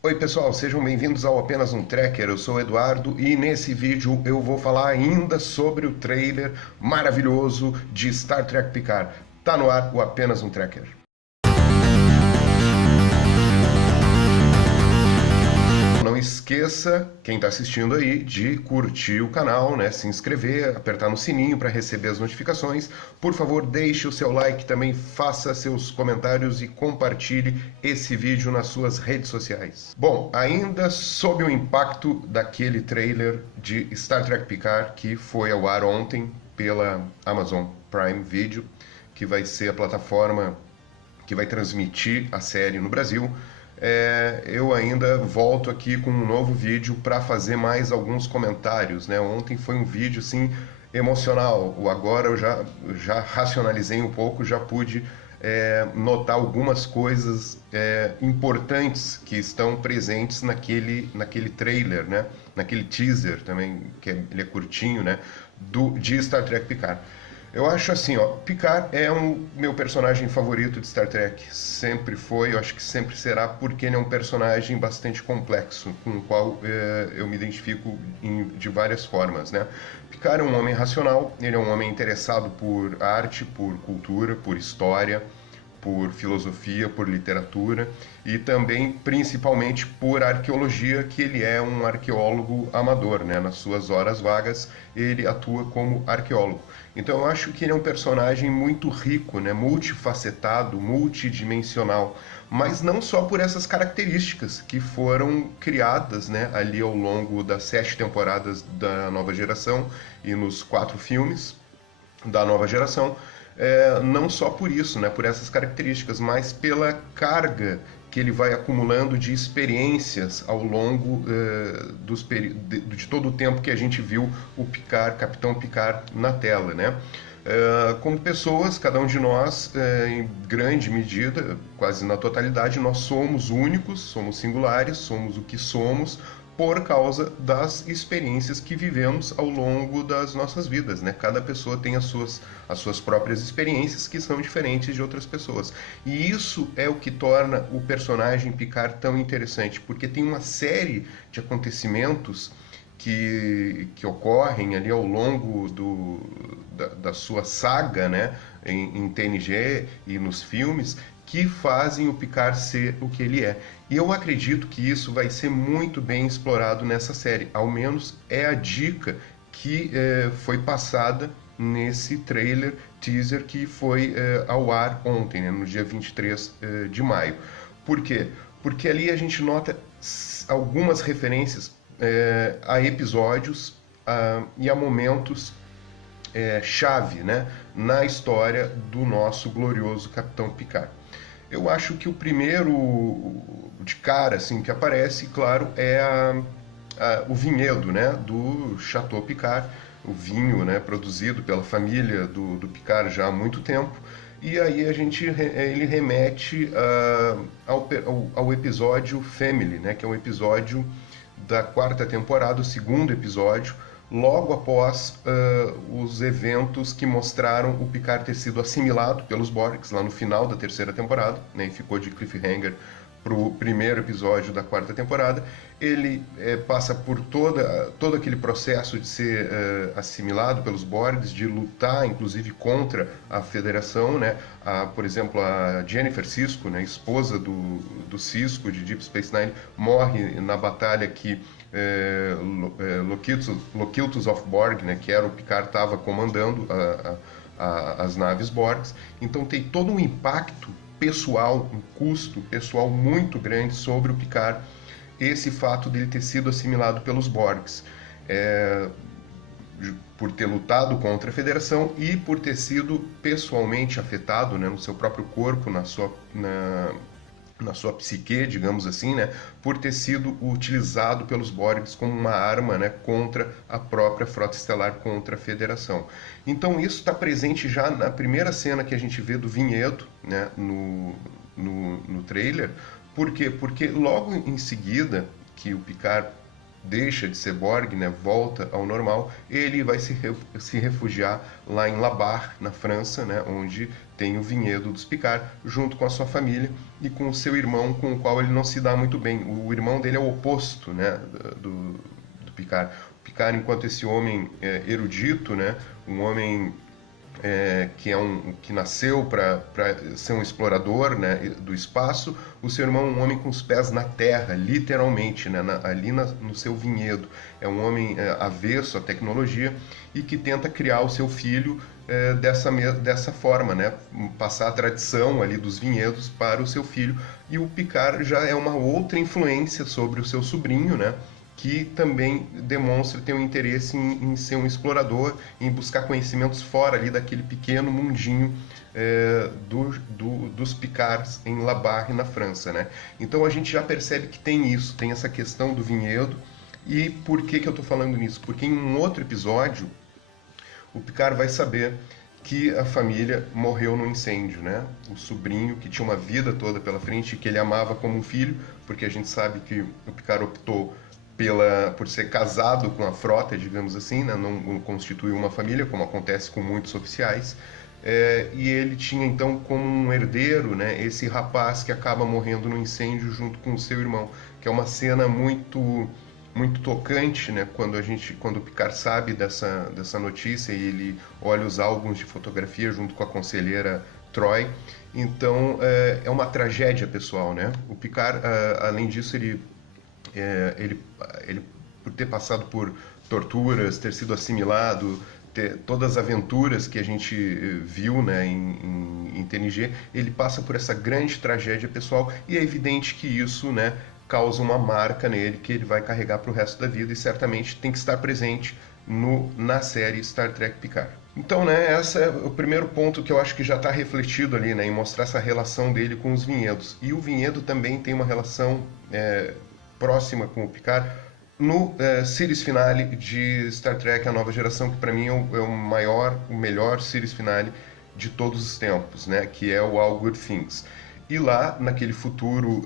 Oi pessoal, sejam bem-vindos ao Apenas um Trekker, eu sou o Eduardo e nesse vídeo eu vou falar ainda sobre o trailer maravilhoso de Star Trek Picard. Tá no ar o Apenas um Trekker. Não esqueça, quem está assistindo aí, de curtir o canal, né? Se inscrever, apertar no sininho para receber as notificações. Por favor, deixe o seu like, também faça seus comentários e compartilhe esse vídeo nas suas redes sociais. Bom, ainda sob o impacto daquele trailer de Star Trek Picard que foi ao ar ontem pela Amazon Prime Video, que vai ser a plataforma que vai transmitir a série no Brasil, eu ainda volto aqui com um novo vídeo para fazer mais alguns comentários, né? Ontem foi um vídeo assim emocional, agora eu já racionalizei um pouco, já pude notar algumas coisas importantes que estão presentes naquele trailer, né? Naquele teaser também, ele é curtinho, né? De Star Trek Picard. Eu acho assim, Picard é meu personagem favorito de Star Trek, sempre foi, eu acho que sempre será, porque ele é um personagem bastante complexo, com o qual eu me identifico de várias formas, né? Picard é um homem racional, ele é um homem interessado por arte, por cultura, por história, por filosofia, por literatura e também, principalmente, por arqueologia, que ele é um arqueólogo amador, né? Nas suas horas vagas, ele atua como arqueólogo. Então eu acho que ele é um personagem muito rico, né? Multifacetado, multidimensional, mas não só por essas características que foram criadas, né, ali ao longo das 7 temporadas da nova geração e nos 4 filmes da nova geração, não só por isso, né, por essas características, mas pela carga que ele vai acumulando de experiências ao longo de todo o tempo que a gente viu o Picard, Capitão Picard, na tela, né? Como pessoas, cada um de nós, em grande medida, quase na totalidade, nós somos únicos, somos singulares, somos o que somos, por causa das experiências que vivemos ao longo das nossas vidas, né? Cada pessoa tem as suas próprias experiências que são diferentes de outras pessoas. E isso é o que torna o personagem Picard tão interessante, porque tem uma série de acontecimentos que ocorrem ali ao longo da sua saga, né? Em TNG e nos filmes, que fazem o Picard ser o que ele é. E eu acredito que isso vai ser muito bem explorado nessa série. Ao menos é a dica que foi passada nesse trailer, teaser, que foi ao ar ontem, né, no dia 23 de maio. Por quê? Porque ali a gente nota algumas referências a episódios e a momentos chave, né, na história do nosso glorioso Capitão Picard. Eu acho que o primeiro de cara assim, que aparece, claro, é o vinhedo, né, do Chateau Picard, o vinho, né, produzido pela família do Picard já há muito tempo. E aí ele remete ao episódio Family, né, que é um episódio da 4ª temporada, o 2º episódio, logo após os eventos que mostraram o Picard ter sido assimilado pelos Borgs, lá no final da 3ª temporada, né, e ficou de cliffhanger para o primeiro episódio da 4ª temporada. Ele passa por todo aquele processo de ser assimilado pelos Borgs, de lutar, inclusive, contra a Federação, né? Por exemplo, a Jennifer Sisko, né, esposa do Sisko, de Deep Space Nine, morre na batalha que Lokitos of Borg, né, que era o Picard, estava comandando as naves Borgs. Então tem todo um impacto pessoal, um custo pessoal muito grande sobre o Picard, esse fato dele ter sido assimilado pelos Borgs, por ter lutado contra a Federação e por ter sido pessoalmente afetado, né, no seu próprio corpo, na sua psique, digamos assim, né, por ter sido utilizado pelos Borgs como uma arma, né, contra a própria Frota Estelar, contra a Federação. Então isso está presente já na primeira cena que a gente vê do vinhedo, né, no trailer. Por quê? Porque logo em seguida que o Picard deixa de ser Borg, né, volta ao normal, ele vai se refugiar lá em Labar, na França, né, onde tem o vinhedo dos Picard, junto com a sua família e com o seu irmão, com o qual ele não se dá muito bem. O irmão dele é o oposto, né, do Picard. O Picard, enquanto esse homem erudito, né, um homem que nasceu para ser um explorador, né, do espaço, o seu irmão é um homem com os pés na terra, literalmente, né, ali no seu vinhedo. É um homem avesso à tecnologia e que tenta criar o seu filho dessa forma, né, passar a tradição ali dos vinhedos para o seu filho. E o Picard já é uma outra influência sobre o seu sobrinho, né, que também demonstra ter um interesse em ser um explorador, em buscar conhecimentos fora ali daquele pequeno mundinho dos Picards em Labarre, na França, né? Então a gente já percebe que tem isso, tem essa questão do vinhedo. E por que eu estou falando nisso? Porque em um outro episódio, o Picard vai saber que a família morreu no incêndio, né? O sobrinho, que tinha uma vida toda pela frente, que ele amava como um filho, porque a gente sabe que o Picard optou por ser casado com a frota, digamos assim, né? Não constituiu uma família, como acontece com muitos oficiais. E ele tinha então como um herdeiro, né, esse rapaz que acaba morrendo no incêndio junto com o seu irmão, que é uma cena muito tocante, né, quando o Picard sabe dessa notícia e ele olha os álbuns de fotografia junto com a conselheira Troi. Então é uma tragédia pessoal, né? O Picard, além disso, ele por ter passado por torturas, ter sido assimilado, todas as aventuras que a gente viu, né, em TNG, ele passa por essa grande tragédia pessoal e é evidente que isso, né, causa uma marca nele que ele vai carregar para o resto da vida e certamente tem que estar presente na série Star Trek Picard. Então, né, esse é o primeiro ponto que eu acho que já está refletido ali, né, em mostrar essa relação dele com os vinhedos. E o vinhedo também tem uma relação próxima com o Picard no series finale de Star Trek A Nova Geração, que para mim é o melhor series finale de todos os tempos, né, que é o All Good Things. E lá, naquele futuro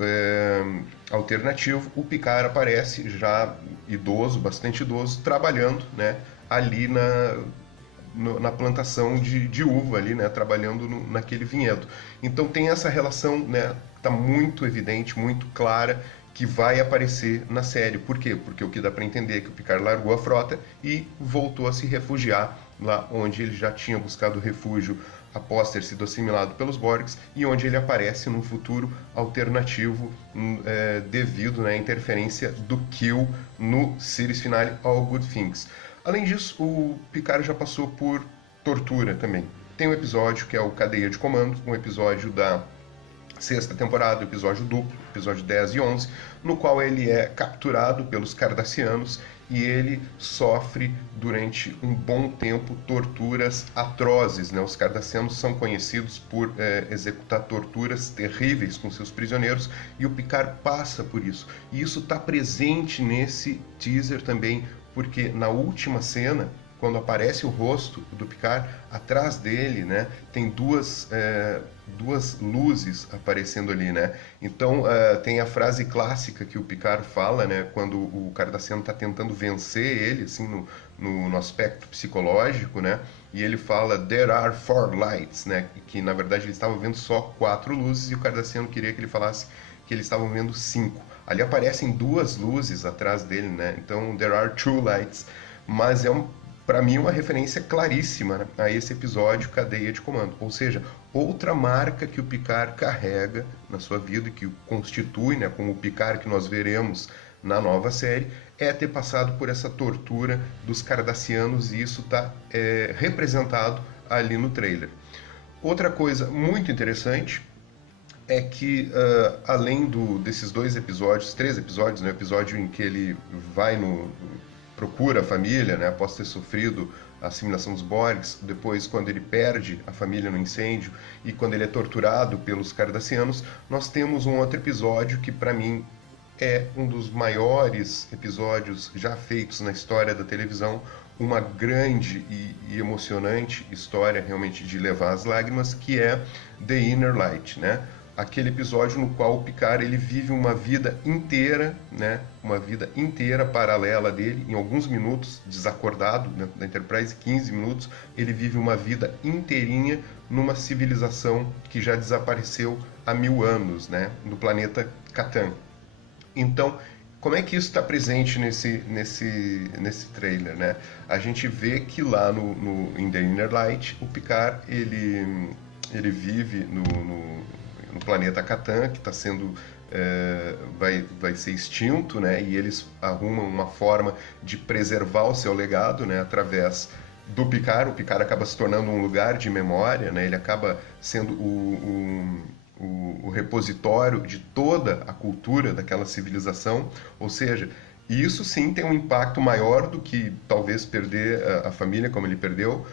alternativo, o Picard aparece já idoso, bastante idoso, trabalhando, né, ali na plantação de uva, ali, né, trabalhando naquele vinhedo. Então tem essa relação, né, tá muito evidente, muito clara, que vai aparecer na série. Por quê? Porque o que dá para entender é que o Picard largou a frota e voltou a se refugiar lá onde ele já tinha buscado refúgio após ter sido assimilado pelos Borgs e onde ele aparece num futuro alternativo devido, né, à interferência do Kill no series finale All Good Things. Além disso, o Picard já passou por tortura também. Tem um episódio que é o Cadeia de Comando, um episódio da sexta temporada, episódio duplo, episódio 10 e 11, no qual ele é capturado pelos Cardassianos e ele sofre durante um bom tempo torturas atrozes, né? Os Cardassianos são conhecidos por executar torturas terríveis com seus prisioneiros e o Picard passa por isso. E isso está presente nesse teaser também, porque na última cena, quando aparece o rosto do Picard, atrás dele, né, tem duas luzes aparecendo ali, né? Então tem a frase clássica que o Picard fala, né, quando o Cardassiano está tentando vencer ele, assim, no aspecto psicológico, né? E ele fala "There are 4 lights", né? Que na verdade ele estava vendo só 4 luzes e o Cardassiano queria que ele falasse que eles estavam vendo 5. Ali aparecem 2 luzes atrás dele, né? Então "There are 2 lights", mas para mim, uma referência claríssima, né, a esse episódio Cadeia de Comando. Ou seja, outra marca que o Picard carrega na sua vida, que o constitui, né, como o Picard que nós veremos na nova série, é ter passado por essa tortura dos Cardassianos, e isso está representado ali no trailer. Outra coisa muito interessante é que, além desses 2 episódios, 3 episódios, né, o episódio em que ele vai procura a família, né, após ter sofrido a assimilação dos Borgs, depois quando ele perde a família no incêndio e quando ele é torturado pelos Cardassianos, nós temos um outro episódio que para mim é um dos maiores episódios já feitos na história da televisão, uma grande e emocionante história realmente de levar as lágrimas, que é The Inner Light, né? aquele episódio no qual o Picard ele vive uma vida inteira, né, uma vida inteira paralela dele, em alguns minutos, desacordado dentro da Enterprise, 15 minutos, ele vive uma vida inteirinha numa civilização que já desapareceu há 1000 anos, né, no planeta Catan. Então, como é que isso está presente nesse trailer, né? A gente vê que lá no In the Inner Light, o Picard ele vive no planeta Catan, que está sendo vai ser extinto, né? E eles arrumam uma forma de preservar o seu legado, né? Através do Picard. O Picard acaba se tornando um lugar de memória, né? Ele acaba sendo o repositório de toda a cultura daquela civilização, ou seja, isso sim tem um impacto maior do que talvez perder a família como ele perdeu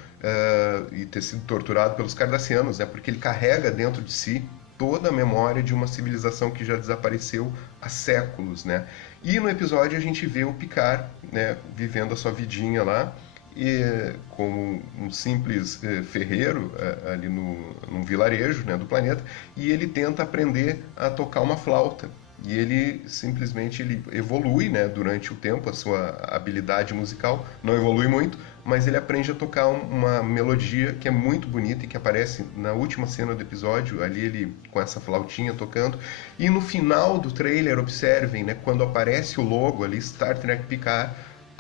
e ter sido torturado pelos cardassianos, né? Porque ele carrega dentro de si toda a memória de uma civilização que já desapareceu há séculos, né? E no episódio a gente vê o Picard, né, vivendo a sua vidinha lá, e como um simples ferreiro ali num vilarejo, né, do planeta, e ele tenta aprender a tocar uma flauta. E ele simplesmente evolui, né, durante o tempo, a sua habilidade musical não evolui muito, mas ele aprende a tocar uma melodia que é muito bonita e que aparece na última cena do episódio, ali ele com essa flautinha tocando. E no final do trailer, observem, né, quando aparece o logo ali, Star Trek Picard,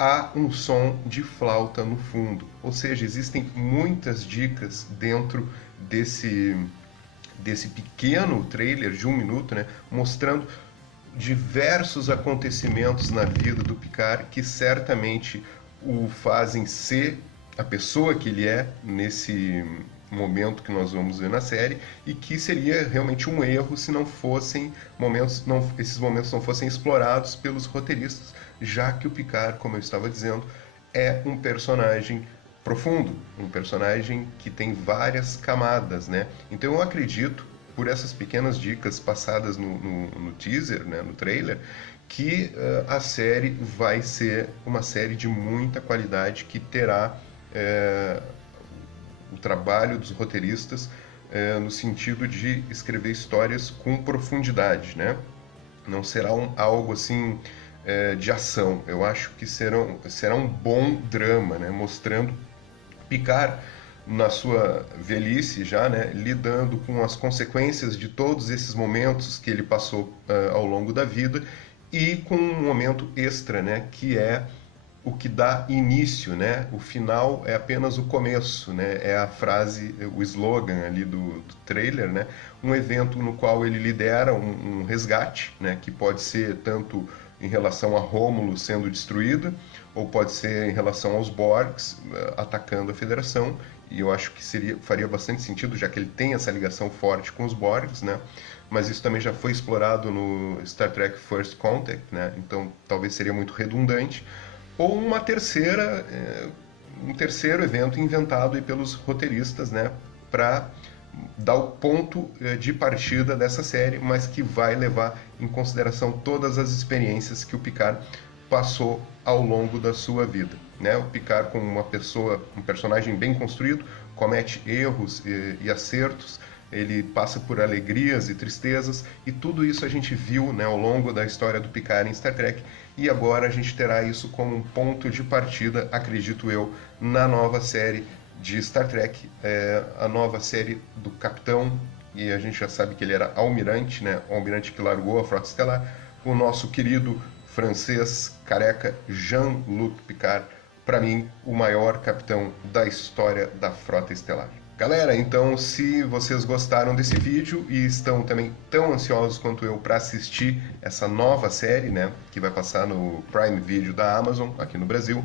há um som de flauta no fundo. Ou seja, existem muitas dicas dentro desse pequeno trailer de 1 minuto, né, mostrando diversos acontecimentos na vida do Picard que certamente o fazem ser a pessoa que ele é nesse momento que nós vamos ver na série, e que seria realmente um erro se não fossem esses momentos não fossem explorados pelos roteiristas, já que o Picard, como eu estava dizendo, é um personagem profundo, um personagem que tem várias camadas, né? Então eu acredito, por essas pequenas dicas passadas no teaser, né, no trailer, que a série vai ser uma série de muita qualidade, que terá o trabalho dos roteiristas no sentido de escrever histórias com profundidade, né? Não será algo assim de ação. Eu acho que será um bom drama, né? Mostrando Picard na sua velhice já, né, lidando com as consequências de todos esses momentos que ele passou ao longo da vida, e com um momento extra, né, que é o que dá início, né? O final é apenas o começo, né? É a frase, o slogan ali do trailer, né? Um evento no qual ele lidera um resgate, né? Que pode ser tanto em relação a Rômulo sendo destruída, ou pode ser em relação aos Borgs atacando a Federação. E eu acho que faria bastante sentido, já que ele tem essa ligação forte com os Borgs, né? Mas isso também já foi explorado no Star Trek First Contact, né? Então talvez seria muito redundante. Ou um terceiro evento inventado aí pelos roteiristas, né? Para dar o ponto de partida dessa série, mas que vai levar em consideração todas as experiências que o Picard passou ao longo da sua vida, né? O Picard, como um personagem bem construído, comete erros e acertos, ele passa por alegrias e tristezas, e tudo isso a gente viu, né, ao longo da história do Picard em Star Trek, e agora a gente terá isso como um ponto de partida, acredito eu, na nova série de Star Trek, a nova série do Capitão, e a gente já sabe que ele era almirante, né, o almirante que largou a Frota Estelar, o nosso querido francês careca Jean-Luc Picard, para mim, o maior capitão da história da Frota Estelar. Galera, então se vocês gostaram desse vídeo e estão também tão ansiosos quanto eu para assistir essa nova série, né, que vai passar no Prime Video da Amazon, aqui no Brasil,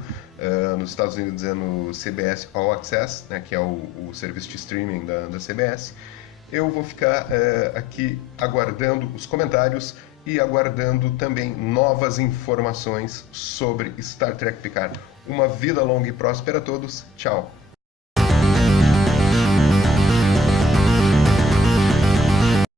nos Estados Unidos é no CBS All Access, né, que é o serviço de streaming da CBS, eu vou ficar aqui aguardando os comentários e aguardando também novas informações sobre Star Trek Picard. Uma vida longa e próspera a todos. Tchau!